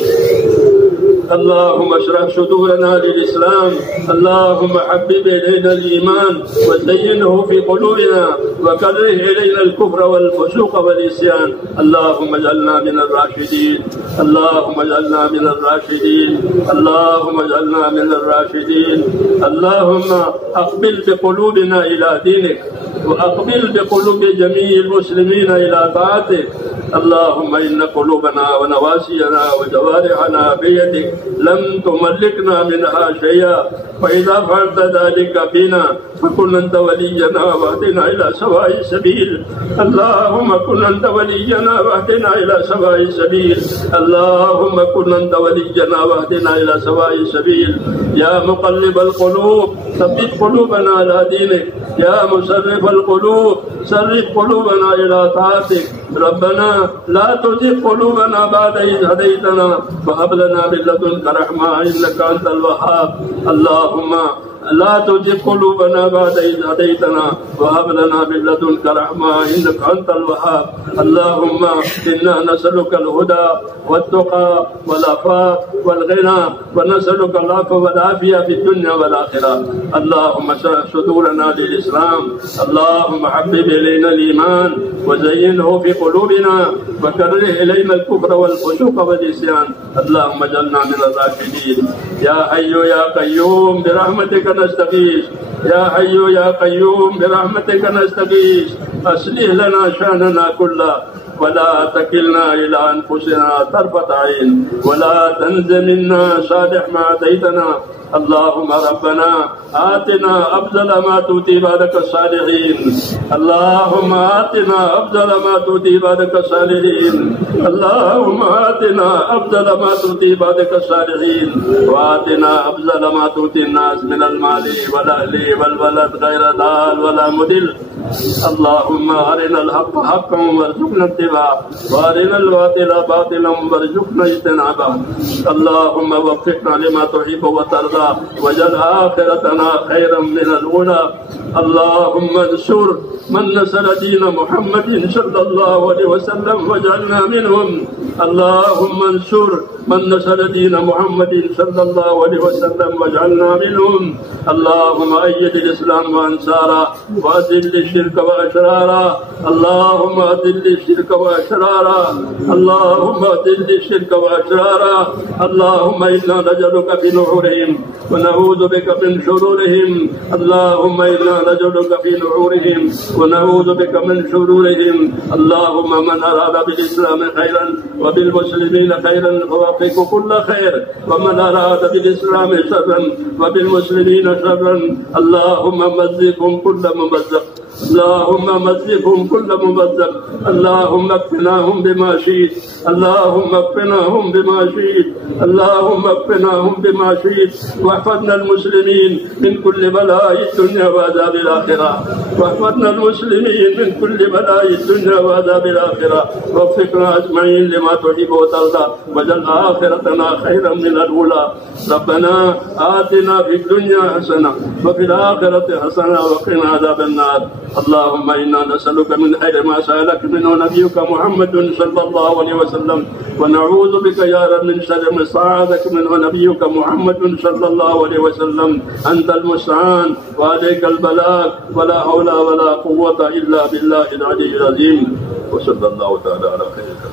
اللهم اشرح صدورنا للإسلام. اللهم حبب إلينا الإيمان وزينه في قلوبنا وكره إلينا الكفر والفسوق والعصيان. اللهم اجعلنا من الراشدين. اللهم اجعلنا من الراشدين. اللهم اجعلنا من الراشدين. اللهم أقبل بقلوبنا إلى دينك، وأقبل بقلوب جميع المسلمين إلى طاعتك. اللهم إن قلوبنا ونواسينا وجوارحنا بيدك، لم تملكنا منها شيئا، فإذا فعلت ذلك بنا فكن أنت ولينا واهدنا إلى سواء السبيل. اللهم كن أنت ولينا واهدنا إلى سواء السبيل. اللهم كن أنت ولينا واهدنا إلى سواء السبيل. يا مقلب القلوب ثبت قلوبنا على دينك. يا مصرف القلوب صرف قلوبنا إلى طاعتك. ربنا لا تزغ قلوبنا بعد إذ هديتنا وهب لنا من لدنك رحمة إنك أنت الوهاب. اللهم لا تزغ قلوبنا بعد إذ هديتنا وهب لنا من لدنك رحمة إنك أنت الوهاب. اللهم إنا نسألك الهدى والتقى والعفاف والغنى، ونسألك العفو والعافية في الدنيا والآخرة. اللهم اشرح صدورنا للإسلام. اللهم حبب إلينا الإيمان وزينه في قلوبنا وكره إلينا الكفر والفسوق والعصيان. اللهم اجعلنا من الراشدين. يا حي يا قيوم برحمتك نستغيث. يا حي يا قيوم برحمتك نستغيث. أصلح لنا شأننا كله ولا تكلنا إلى أنفسنا طرفة عين، ولا تنز منا صالح ما أتيتنا. اللهم ربنا آتنا أفضل ما تؤتي عبادك الصالحين. اللهم آتنا أفضل ما تؤتي عبادك الصالحين. اللهم آتنا أفضل ما تؤتي عبادك الصالحين، وآتنا أفضل ما تؤتي الناس من المال والأهل والولد غير ضال ولا مضل. اللهم أرنا الحق حقا وارزقنا اتباعه، وأرنا الباطل باطلا وارزقنا اجتنابه. اللهم وفقنا لما تحب وترضى، واجعل آخرتنا خيرا من الأولى. اللهم انصر من نصر دين محمد صلى الله عليه وسلم واجعلنا منهم. اللهم انصر من نصر دين محمد صلى الله عليه وسلم واجعلنا منهم. اللهم أيد الإسلام وأنصاره، وأذل الشرك وأشراره. اللهم أذل الشرك وأشراره. اللهم أذل الشرك وأشراره. اللهم إنا نجعلك في نحورهم ونعوذ بك من شرورهم. اللهم إنا نجعلك في نحورهم ونعوذ بك من شرورهم. اللهم من أراد بالإسلام خيرا وبالمسلمين خيرا فوفق كل خير، ومن أراد بالإسلام شرا وبالمسلمين شرا اللهم مزقهم كل ممزق، اللهم مزقهم كل ممزق، اللهم اكفناهم بما شئت، اللهم اكفناهم بما شئت، اللهم اكفناهم بما شئت، واحفظنا المسلمين من كل بلاء الدنيا وعذاب الآخرة، واحفظنا المسلمين من كل بلاء الدنيا وعذاب الآخرة، وفقنا أجمعين لما تحب وترضى، واجعل آخرتنا خيرا من الأولى. ربنا آتنا في الدنيا حسنة وفي الآخرة حسنة وقنا عذاب النار. اللهم إنا نسألك من خير ما سألك منه نبيك محمد صلى الله عليه وسلم، ونعوذ بك يا رب من شر ما استعاذك منه نبيك محمد صلى الله عليه وسلم. أنت المستعان وعليك البلاغ، ولا حول ولا قوة إلا بالله العلي العظيم. وصلى الله تعالى على خير.